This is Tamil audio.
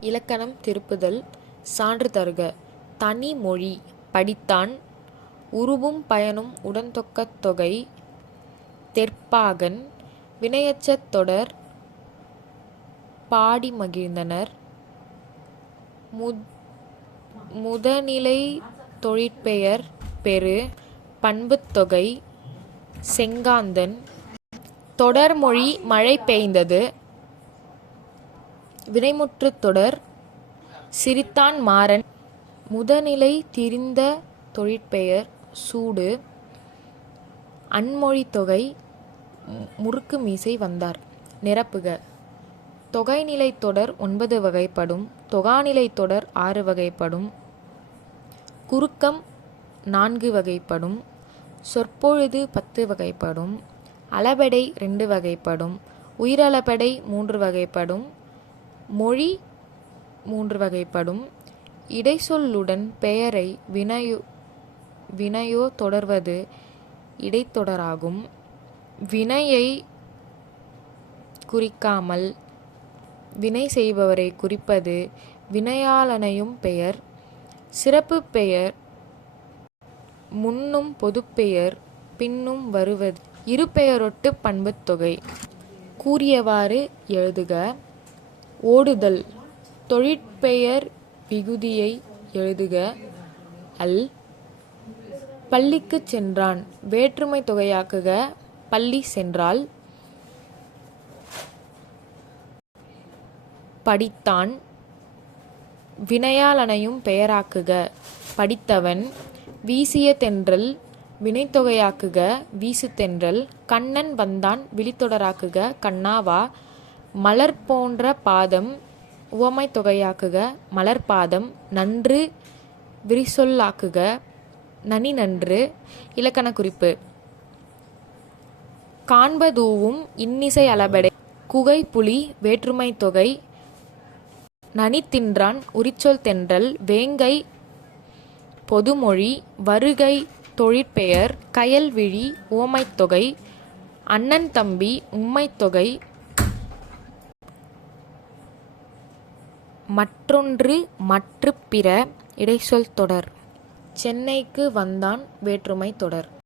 இலக்கணம் திருப்புதல். சான்று தருக. தனி மொழி படித்தான் உருபும் பயனும் உடன்தொக்கத் தொகை தெற்பாகன் வினையெச்சத் தொடர் பாடி மகிழ்ந்தனர். முதனிலைத் தொழிற்பெயர் பெறு பண்புத் தொகை செங்காந்தன். தொடர்மொழி மழை பெய்தது. வினைமுற்றுத் தொடர் சிரித்தான் மாறன். முதனிலை திரிந்த தொழிற்பெயர் சூடு. அன்மொழித் தொகை முறுக்கு மீசை வந்தார். நிரப்புக. தொகைநிலைத் தொடர் 9 வகைப்படும். தொகாநிலைத் தொடர் 6 வகைப்படும். குறுக்கம் 4 வகைப்படும். சொற்பொழுது 10 வகைப்படும். அளபெடை 2 வகைப்படும். உயிரளபெடை 3 வகைப்படும். மொழி 3 வகைப்படும். இடைச்சொல்லுடன் பெயரை வினையோ தொடர்வது இடைத்தொடராகும். வினையை குறிக்காமல் வினை செய்பவரை குறிப்பது வினையாளனையும் பெயர். சிறப்புப் பெயர் முன்னும் பொதுப்பெயர் பின்னும் வருவது இருபெயரொட்டு பண்புத் தொகை. கூறியவாறு எழுதுக. ஓடுதல் தொழிற்பெயர் விகுதியை எழுதுக. அல். பள்ளிக்குச் சென்றான் வேற்றுமை தொகையாக்குக. பள்ளி சென்றாள். படித்தான் வினையாளனையும் பெயராக்குக. படித்தவன். வீசிய தென்றல் வினைத்தொகையாக்குக. வீசு தென்றல். கண்ணன் வந்தான் விழித்தொடராக்குக. கண்ணாவா. மலர் போன்ற பாதம் உவமைத் தொகையாக்குக. மலர்பாதம். நன்று விரிசொல்லாக்குக. நனி நன்று. இலக்கண குறிப்பு. காண்பதூவும் இன்னிசை அளபெடை. குகை புலி வேற்றுமைத் தொகை. நனி தின்றான் உரிச்சொல் தென்றல். வேங்கை பொதுமொழி. வருகை தொழிற்பெயர். கயல்விழி உவமைத் தொகை. அண்ணன் தம்பி உம்மைத் தொகை. மற்றொன்று மற்று பிற இடைச்சொல் தொடர். சென்னைக்கு வந்தான் வேற்றுமைத் தொடர்.